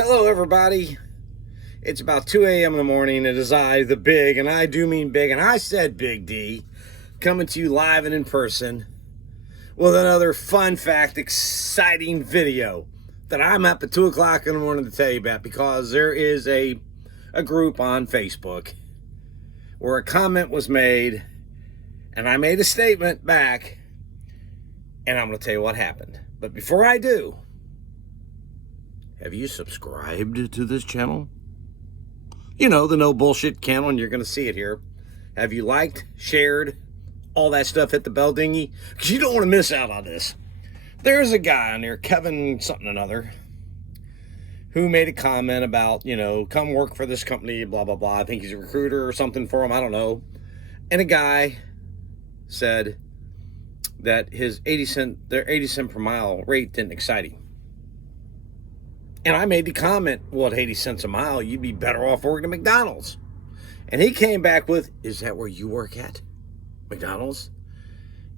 Hello, everybody. It's about 2 a.m. in the morning. It is I, the big, and I do mean big, and I said Big D, coming to you live and in person with another fun fact, exciting video that I'm up at 2 o'clock in the morning to tell you about, because there is a group on Facebook where a comment was made, and I made a statement back, and I'm going to tell you what happened. But before I do, have you subscribed to this channel? You know, the no bullshit channel, and you're going to see it here. Have you liked, shared, all that stuff, hit the bell dingy? Because you don't want to miss out on this. There's a guy on there, Kevin something or another, who made a comment about, come work for this company, blah, blah, blah. I think he's a recruiter or something for him, I don't know. And a guy said that their 80 cent per mile rate didn't excite him. And I made the comment, well, at 80 cents a mile, you'd be better off working at McDonald's. And he came back with, is that where you work at? McDonald's?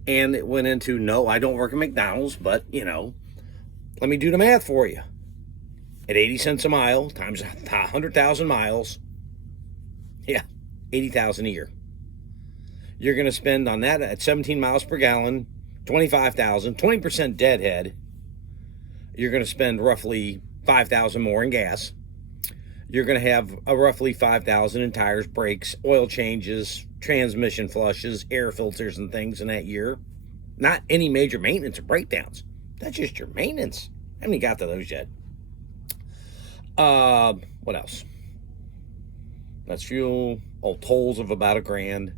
And it went into, no, I don't work at McDonald's, but, let me do the math for you. At 80 cents a mile times 100,000 miles, yeah, 80,000 a year. You're going to spend on that at 17 miles per gallon, 25,000, 20% deadhead. You're going to spend roughly 5,000 more in gas. You're going to have a roughly 5,000 in tires, brakes, oil changes, transmission flushes, air filters and things in that year. Not any major maintenance or breakdowns. That's just your maintenance. I haven't got to those yet. What else? That's fuel. Oh, tolls of about $1,000.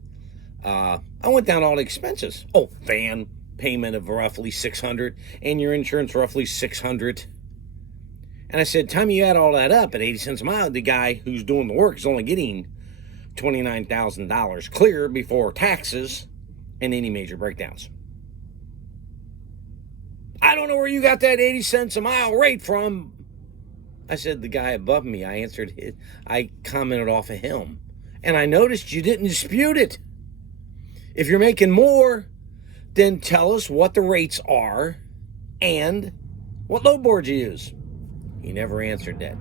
I went down all the expenses. Oh, van payment of roughly $600, and your insurance roughly $600. And I said, time you add all that up at 80 cents a mile, the guy who's doing the work is only getting $29,000 clear before taxes and any major breakdowns. I don't know where you got that 80 cents a mile rate from. I said, the guy above me, I commented off of him. And I noticed you didn't dispute it. If you're making more, then tell us what the rates are and what load board you use. He never answered that.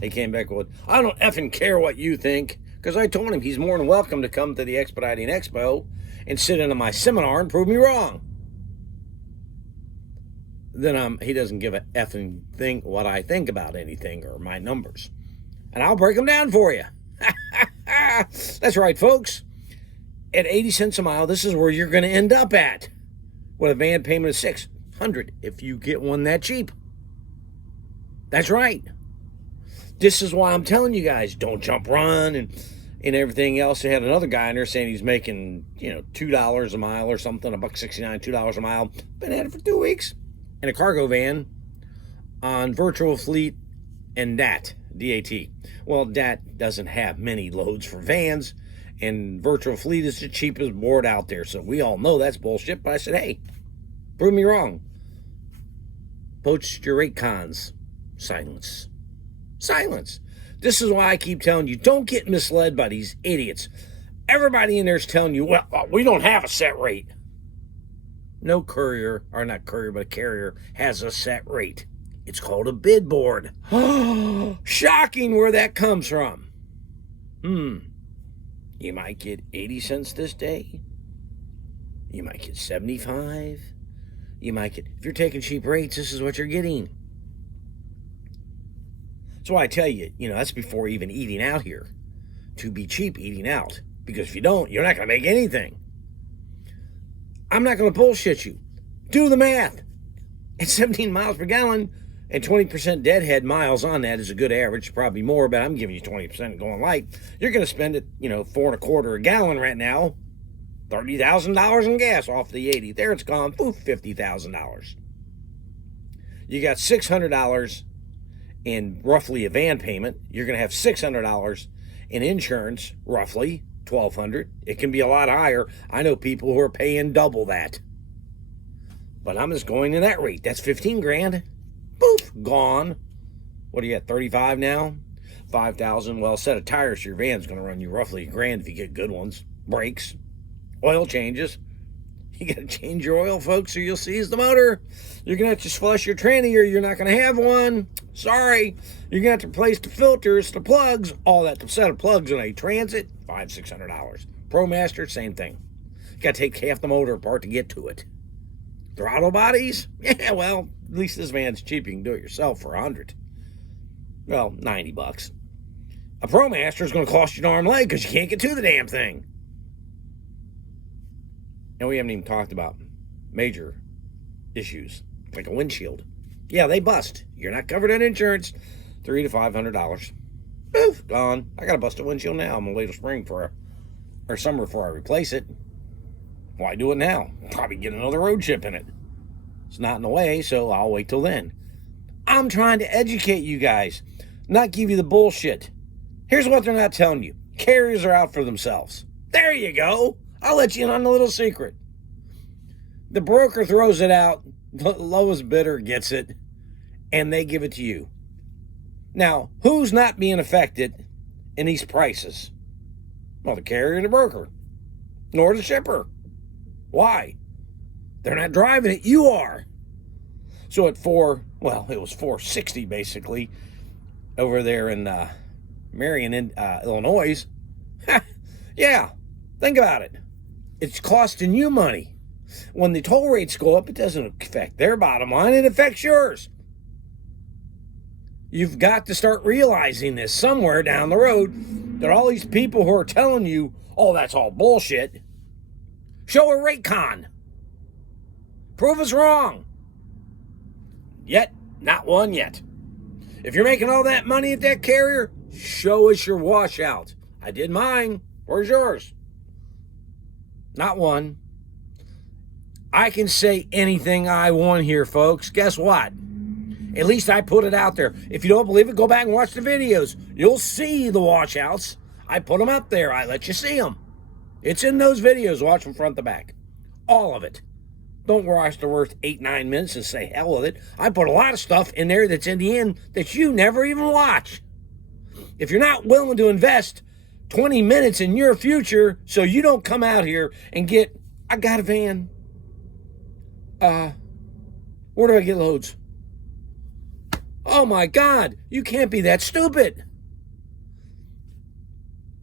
He came back with, I don't effing care what you think, because I told him he's more than welcome to come to the Expediting Expo and sit in on my seminar and prove me wrong. Then he doesn't give a effing thing what I think about anything or my numbers. And I'll break them down for you. That's right, folks. At 80 cents a mile, this is where you're going to end up at, with a van payment of $600 if you get one that cheap. That's right. This is why I'm telling you guys, don't jump run and everything else. They had another guy in there saying he's making, $2 a mile or something, $1.69, $2 a mile. Been at it for 2 weeks in a cargo van on Virtual Fleet and DAT. Well, DAT doesn't have many loads for vans, and Virtual Fleet is the cheapest board out there. So we all know that's bullshit. But I said, hey, prove me wrong. Post your rate cons. Silence. This is why I keep telling you, don't get misled by these idiots. Everybody in there is telling you, well, we don't have a set rate. No courier, or not courier, but a carrier has a set rate. It's called a bid board. Shocking where that comes from. You might get 80 cents this day. You might get 75. You might get, if you're taking cheap rates, this is what you're getting. That's why I tell you, that's before even eating out here. To be cheap eating out. Because if you don't, you're not going to make anything. I'm not going to bullshit you. Do the math. At 17 miles per gallon and 20% deadhead miles on that is a good average. Probably more, but I'm giving you 20% going light. You're going to spend it, $4.25 a gallon right now. $30,000 in gas off the 80. There it's gone. Poof, $50,000. You got $600 in roughly a van payment. You're going to have $600 in insurance, roughly $1,200. It can be a lot higher. I know people who are paying double that. But I'm just going to that rate. That's 15 grand. Poof, gone. What are you at, 35 now? 5,000. Well, a set of tires for your van's going to run you roughly $1,000 if you get good ones. Brakes, oil changes. You got to change your oil, folks, or you'll seize the motor. You're going to have to flush your tranny or you're not going to have one. Sorry, you're going to have to replace the filters, the plugs, all that. The set of plugs in a Transit, $500-$600. ProMaster, same thing. You got to take half the motor apart to get to it. Throttle bodies? Yeah, well, at least this van's cheap. You can do it yourself for $100. Well, $90. A ProMaster is going to cost you an arm and leg because you can't get to the damn thing. And we haven't even talked about major issues, like a windshield. Yeah, they bust. You're not covered in insurance. $300 to $500. Poof, gone. I got a busted windshield now. I'm going to wait till spring or summer before I replace it. Why do it now? Probably get another road chip in it. It's not in the way, so I'll wait till then. I'm trying to educate you guys, not give you the bullshit. Here's what they're not telling you. Carriers are out for themselves. There you go. I'll let you in on a little secret. The broker throws it out. The lowest bidder gets it, and they give it to you. Now, who's not being affected in these prices? Well, the carrier and the broker, nor the shipper. Why? They're not driving it. You are. So it was $460 basically over there in Marion, Illinois. Yeah, think about it. It's costing you money. When the toll rates go up, it doesn't affect their bottom line. It affects yours. You've got to start realizing this somewhere down the road, that all these people who are telling you, oh, that's all bullshit, show a rate con. Prove us wrong. Yet, not one yet. If you're making all that money at that carrier, show us your washout. I did mine. Where's yours? Not one. I can say anything I want here, folks. Guess what? At least I put it out there. If you don't believe it, go back and watch the videos. You'll see the washouts. I put them up there. I let you see them. It's in those videos. Watch them front to back. All of it. Don't watch the worst 8-9 minutes and say hell with it. I put a lot of stuff in there that's in the end that you never even watch. If you're not willing to invest 20 minutes in your future so you don't come out here and get, I got a van. Where do I get loads? Oh my God, you can't be that stupid.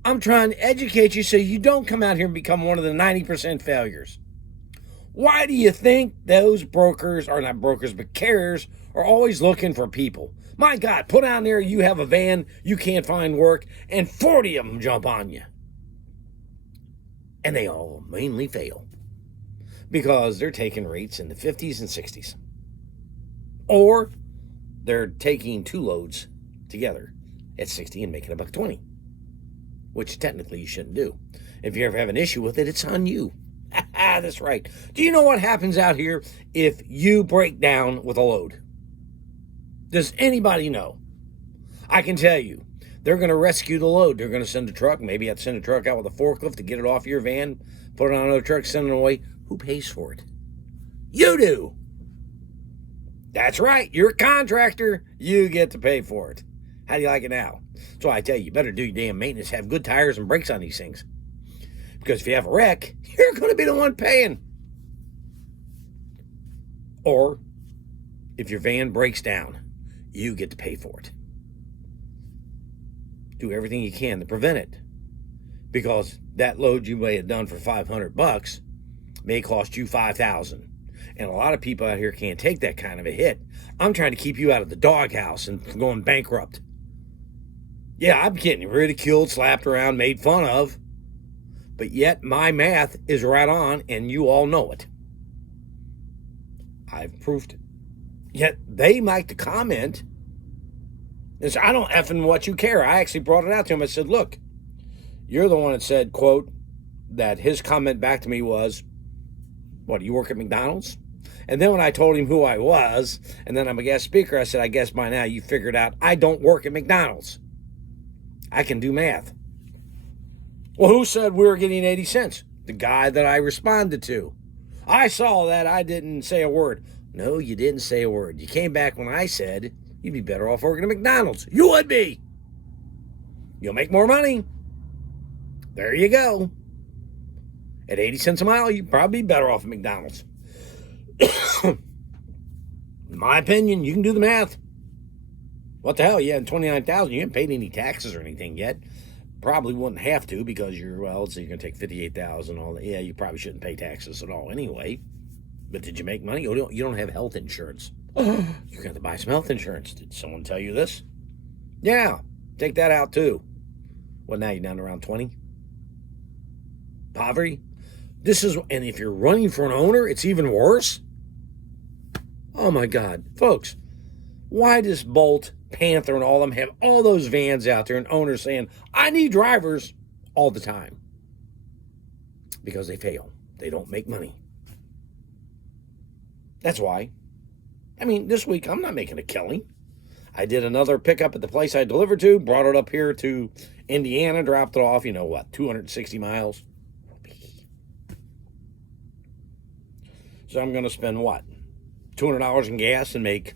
I'm trying to educate you so you don't come out here and become one of the 90% failures. Why do you think those brokers, or not brokers, but carriers, are always looking for people? My God, put on there you have a van, you can't find work, and 40 of them jump on you. And they all mainly fail because they're taking rates in the 50s and 60s. Or they're taking two loads together at 60 and making $1.20, which technically you shouldn't do. If you ever have an issue with it, it's on you. That's right. Do you know what happens out here if you break down with a load? Does anybody know? I can tell you, they're going to rescue the load. They're going to send a truck. Maybe you have to send a truck out with a forklift to get it off your van, put it on another truck, send it away. Who pays for it? You do. That's right. You're a contractor. You get to pay for it. How do you like it now? So I tell you, you better do your damn maintenance. Have good tires and brakes on these things. Because if you have a wreck, you're going to be the one paying. Or if your van breaks down, you get to pay for it. Do everything you can to prevent it. Because that load you may have done for $500 may cost you $5,000. And a lot of people out here can't take that kind of a hit. I'm trying to keep you out of the doghouse and from going bankrupt. Yeah, I'm getting ridiculed, slapped around, made fun of. But yet my math is right on, and you all know it. I've proved it. Yet they like to comment and say, I don't effing what you care. I actually brought it out to him. I said, look, you're the one that said, quote, that his comment back to me was, what, do you work at McDonald's? And then when I told him who I was, and then I'm a guest speaker, I said, I guess by now you figured out I don't work at McDonald's. I can do math. Well, who said we were getting 80 cents? The guy that I responded to. I saw that. I didn't say a word. No, you didn't say a word. You came back when I said you'd be better off working at McDonald's. You would be. You'll make more money. There you go. At 80 cents a mile, you'd probably be better off at McDonald's. In my opinion, you can do the math. What the hell? Yeah, and $29,000. You haven't paid any taxes or anything yet. Probably wouldn't have to because so you're going to take $58,000. All that. Yeah, you probably shouldn't pay taxes at all anyway. But did you make money? You don't have health insurance. You're going to buy some health insurance. Did someone tell you this? Yeah, take that out too. Well, now you're down to around 20. Poverty. And if you're running for an owner, it's even worse. Oh my God, folks, why does Bolt, Panther, and all of them have all those vans out there and owners saying, I need drivers all the time? Because they fail. They don't make money. That's why. I mean, this week I'm not making a killing. I did another pickup at the place I delivered to, brought it up here to Indiana, dropped it off, 260 miles. So I'm going to spend what? $200 in gas and make,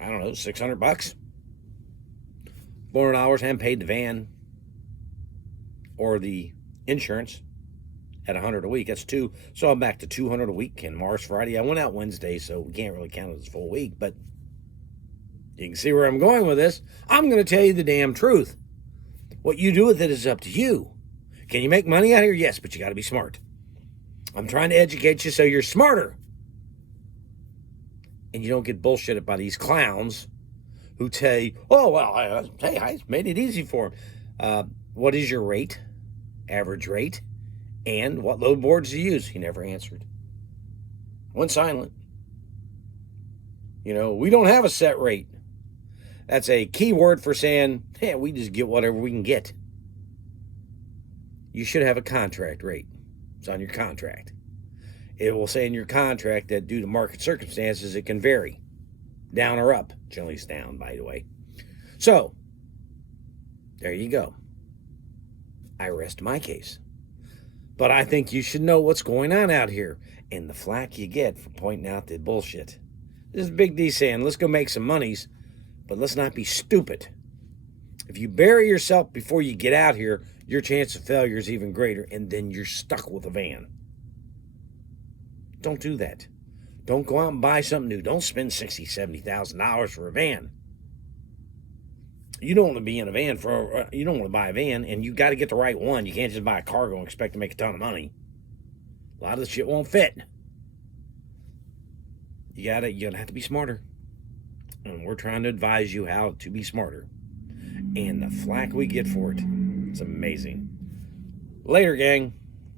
I don't know, $600. $400, haven't paid the van or the insurance at $100 a week. That's $200. So I'm back to $200 a week. And Mars Friday, I went out Wednesday, so we can't really count it as a full week. But you can see where I'm going with this. I'm going to tell you the damn truth. What you do with it is up to you. Can you make money out here? Yes, but you got to be smart. I'm trying to educate you so you're smarter. And you don't get bullshitted by these clowns who tell you, I made it easy for them. What is your rate? Average rate? And what load boards do you use? He never answered. Went silent. We don't have a set rate. That's a key word for saying, hey, we just get whatever we can get. You should have a contract rate. It's on your contract. It will say in your contract that due to market circumstances, it can vary. Down or up. Generally it's down, by the way. So, there you go. I rest my case. But I think you should know what's going on out here and the flack you get for pointing out the bullshit. This is Big D saying, let's go make some monies, but let's not be stupid. If you bury yourself before you get out here, your chance of failure is even greater, and then you're stuck with a van. Don't do that. Don't go out and buy something new. Don't spend $60,000, $70,000 for a van. You don't want to be in a van you don't want to buy a van, and you got to get the right one. You can't just buy a cargo and expect to make a ton of money. A lot of the shit won't fit. You're gonna have to be smarter. And we're trying to advise you how to be smarter. And the flack we get for it, it's amazing. Later, gang.